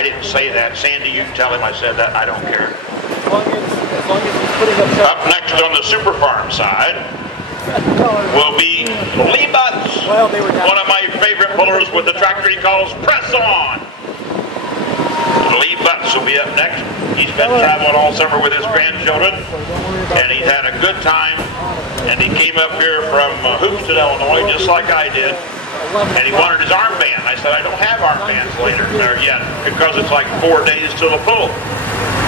I didn't say that. Sandy, you can tell him I said that. I don't care. As long as he's putting up... Up next on the super farm side will be Lee Butts, one of my favorite pullers with the tractor he calls Press On. Lee Butts will be up next. He's been traveling all summer with his grandchildren, and he's had a good time. And he came up here from Houston, Illinois, just like I did. And he wanted his armband. I said, I don't have armbands there yet, because it's like 4 days till the pull.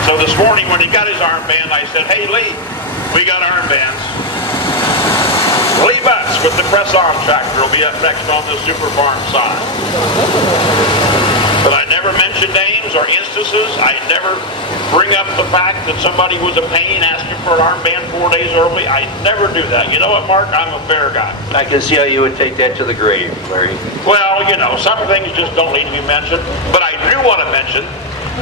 So this morning when he got his armband, I said, hey Lee, we got armbands. Lee Butts with the press-on tractor will be up next on the super farm side. But I never mention names or instances. I never bring up the fact that somebody was a pain asking for an armband 4 days early. I never do that. You know what, Mark? I'm a fair guy. I can see how you would take that to the grave, Larry. Well, you know, some things just don't need to be mentioned. But I do want to mention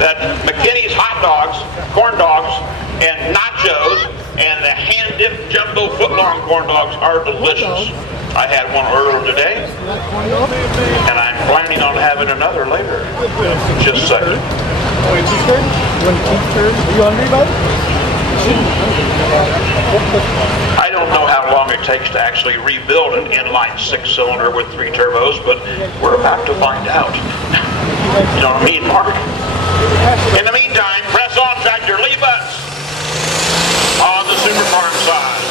that McKinney's hot dogs, corn dogs, and nachos, and the hand-dipped jumbo foot-long corn dogs are delicious. I had one earlier today, and I'm planning on having another later. Just a second. Oh, it's your turn? You want to keep turn? Are you hungry, bud? I don't know how long it takes to actually rebuild an inline 6-cylinder with 3 turbos, but we're about to find out. You know what I mean, Mark? In the meantime, press on tractor Lee Butts on the super farm side.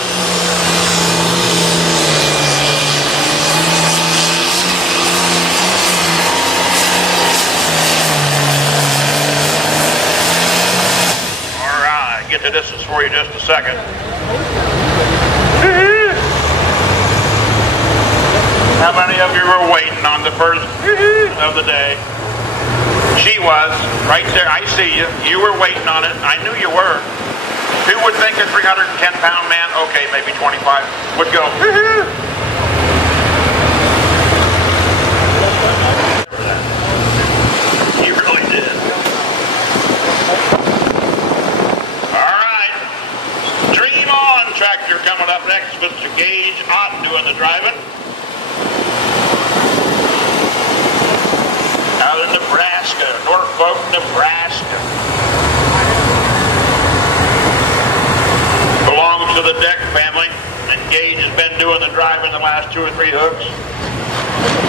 All right, get the distance for you just a second. How many of you were waiting on the first of the day? She was, right there, I see you. You were waiting on it. I knew you were. Who would think a 310-pound man, okay, maybe 25, would go, You really did. All right. Dream On tractor coming up next. Mr. Gage Ott doing the driving. Out in Nebraska, Norfolk, Nebraska. Belongs to the Deck family, and Gage has been doing the driving the last 2 or 3 hooks.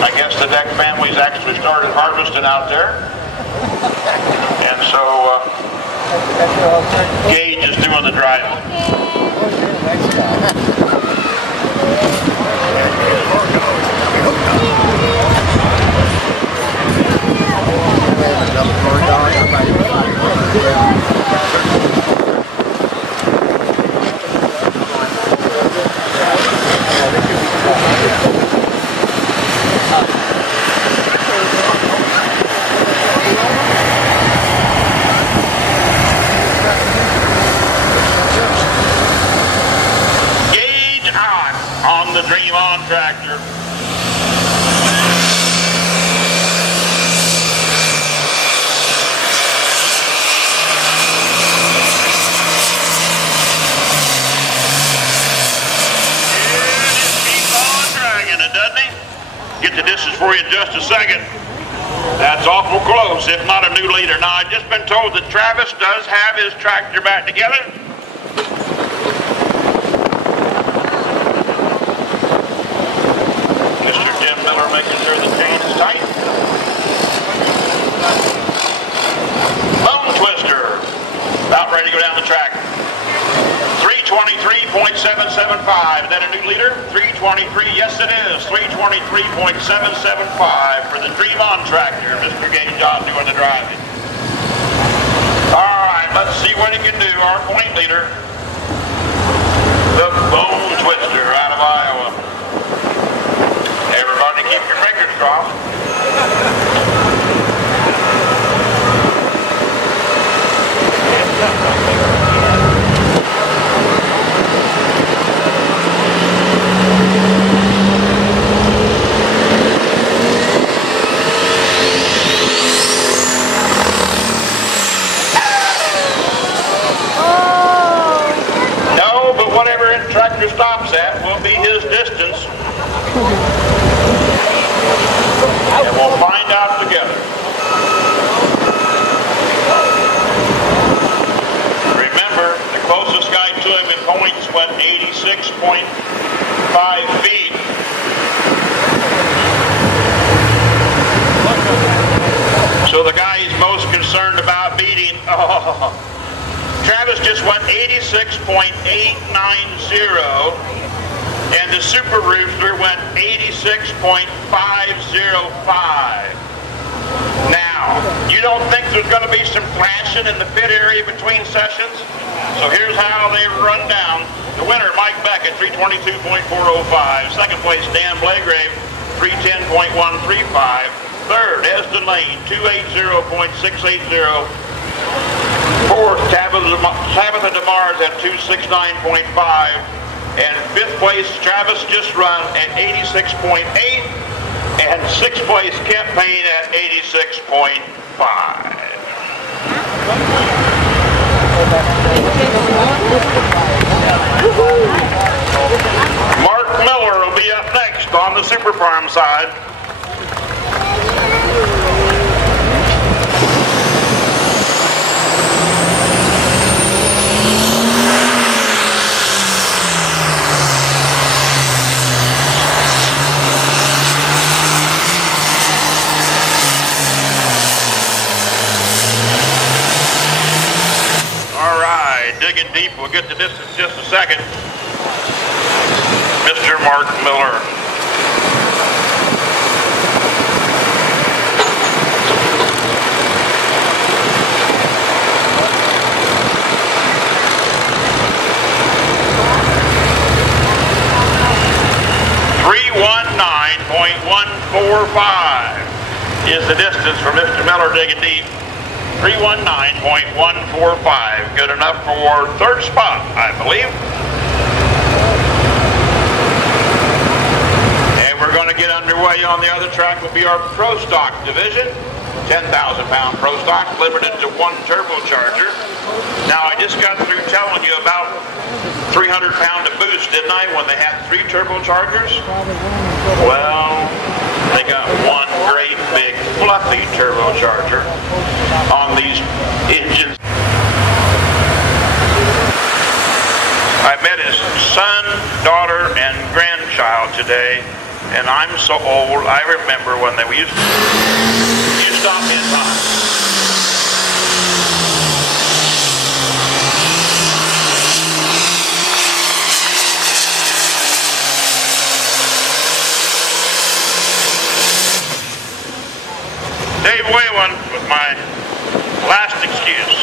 I guess the Deck family's actually started harvesting out there. And so Gage is doing the driving. Gage Ott on the Dream On tractor. Get the distance for you in just a second. That's awful close, if not a new leader. Now, I've just been told that Travis does have his tractor back together. Mr. Jim Miller making sure the chain is tight. Bone twister. About ready to go down the track. 323.775. Is that a new leader? 323. Yes, it is. 323.775 for the Dream On tractor. Mr. Gage Ott doing the driving. All right, let's see what he can do. Our point leader, the Bone Twister out of Iowa. Everybody keep your fingers crossed. Tractor stops at will be his distance. And we'll find out concerned about beating. Oh, Travis just went 86.890, and the Super Rooster went 86.505. Now, you don't think there's going to be some thrashing in the pit area between sessions? So here's how they run down. The winner, Mike Beck at 322.405. Second place, Dan Blagrave, 310.135. Third, Esden Lane, 280.680. Fourth, Tabitha DeMars at 269.5. And fifth place, Travis just run at 86.8. And sixth place, Kent Payne at 86.5. Mark Miller will be up next on the Super Farm side. Digging deep, we'll get to this in just a second. Mr. Mark Miller. .145 is the distance for Mr. Miller digging deep. 319.145, good enough for third spot, I believe. And we're going to get underway on the other track. Will be our Pro Stock division, 10,000-pound Pro Stock, limited to one turbocharger. Now, I just got through telling you about 300-pound to boost, didn't I, when they had 3 turbochargers? Well, they got one great big fluffy turbocharger on these engines. I met his son, daughter, and grandchild today, and I'm so old, I remember when they used to... You stop in time. Dave Whalen with my last excuse.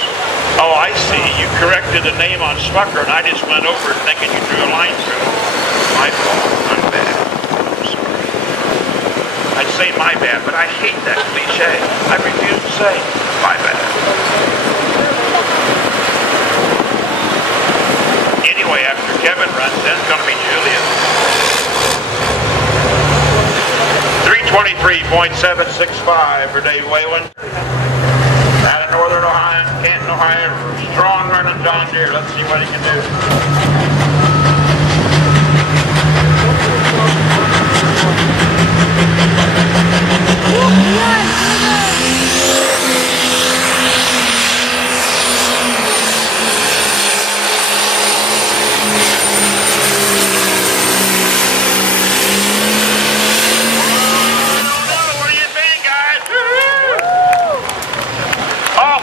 Oh, I see. You corrected a name on Smucker, and I just went over it thinking you drew a line through it. My fault. I'm bad. I'm sorry. I'd say my bad, but I hate that cliche. I refuse to say my bad. Anyway, after Kevin runs, then it's going to be Julia. 323.765 for Dave Whalen. Out of Northern Ohio, Canton, Ohio, strong running John Deere. Let's see what he can do.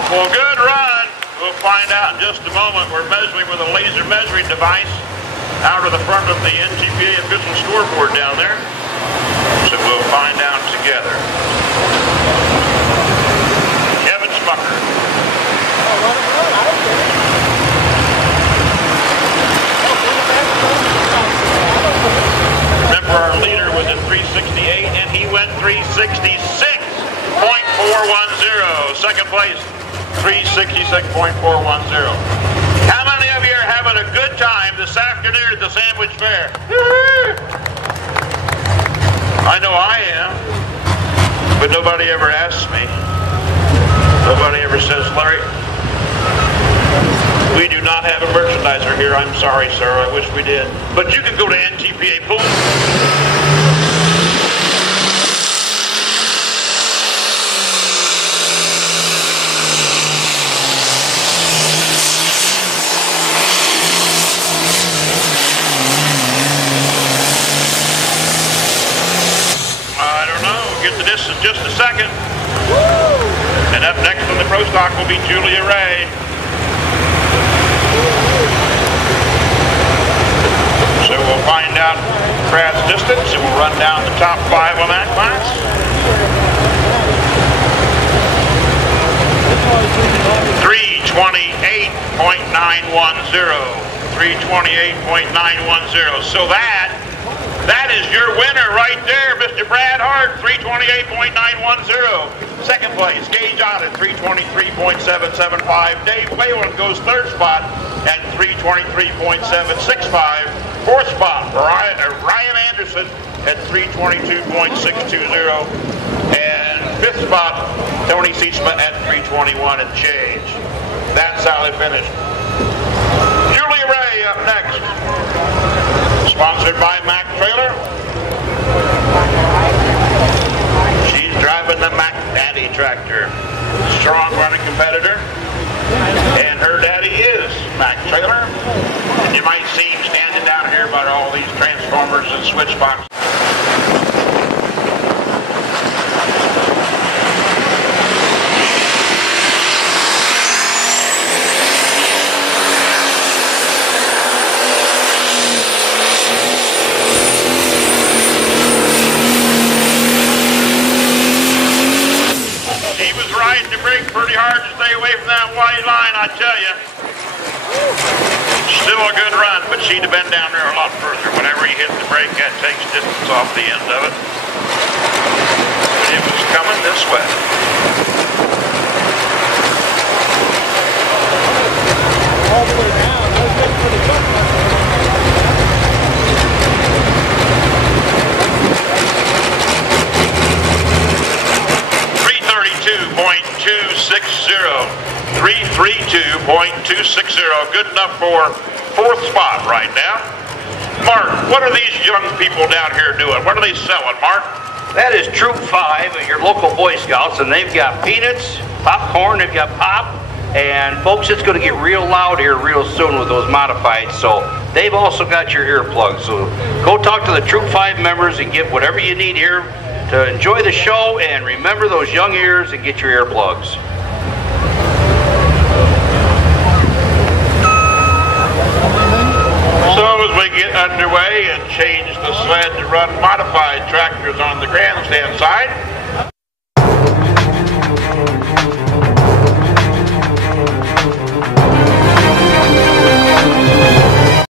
Well, good run. We'll find out in just a moment. We're measuring with a laser measuring device out of the front of the NGPA official scoreboard down there. So we'll find out together. Kevin Smucker. Remember, our leader was at 368, and he went 366.410. Second place. 366.410. How many of you are having a good time this afternoon at the Sandwich Fair? I know I am, but nobody ever asks me. Nobody ever says, Larry, we do not have a merchandiser here. I'm sorry, sir. I wish we did. But you can go to NTPA Pool. Get to this in just a second. And up next on the Pro Stock will be Julia Ray. So we'll find out Brad's distance and we'll run down the top 5 on that class. 328.910. 328.910. So that is your winner right there, Mr. Brad Hart, 328.910. Second place, Gage Ott at 323.775. Dave Whalen goes third spot at 323.765. Fourth spot, Ryan Anderson at 322.620. And fifth spot, Tony Seitsma at 321 and change. That's how they finished. Julia Ray up next. Sponsored by Mack Trailer. She's driving the Mack Daddy tractor. Strong running competitor. And her daddy is Mack Trailer. And you might see him standing down here by all these transformers and switch boxes. Pretty hard to stay away from that white line, I tell you. Still a good run, but she'd have been down there a lot further. Whenever you hit the brake, that takes distance off the end of it. But it was coming this way. All the way down. I was waiting for the truck. 332.260. Good enough for fourth spot right now. Mark, what are these young people down here doing? What are they selling, Mark? That is Troop 5 of your local Boy Scouts, and they've got peanuts, popcorn, they've got pop, and folks, it's going to get real loud here real soon with those modifieds, so they've also got your earplugs. So go talk to the Troop 5 members and get whatever you need here to enjoy the show, and remember those young ears and get your earplugs. So as we get underway and change the sled to run modified tractors on the grandstand side,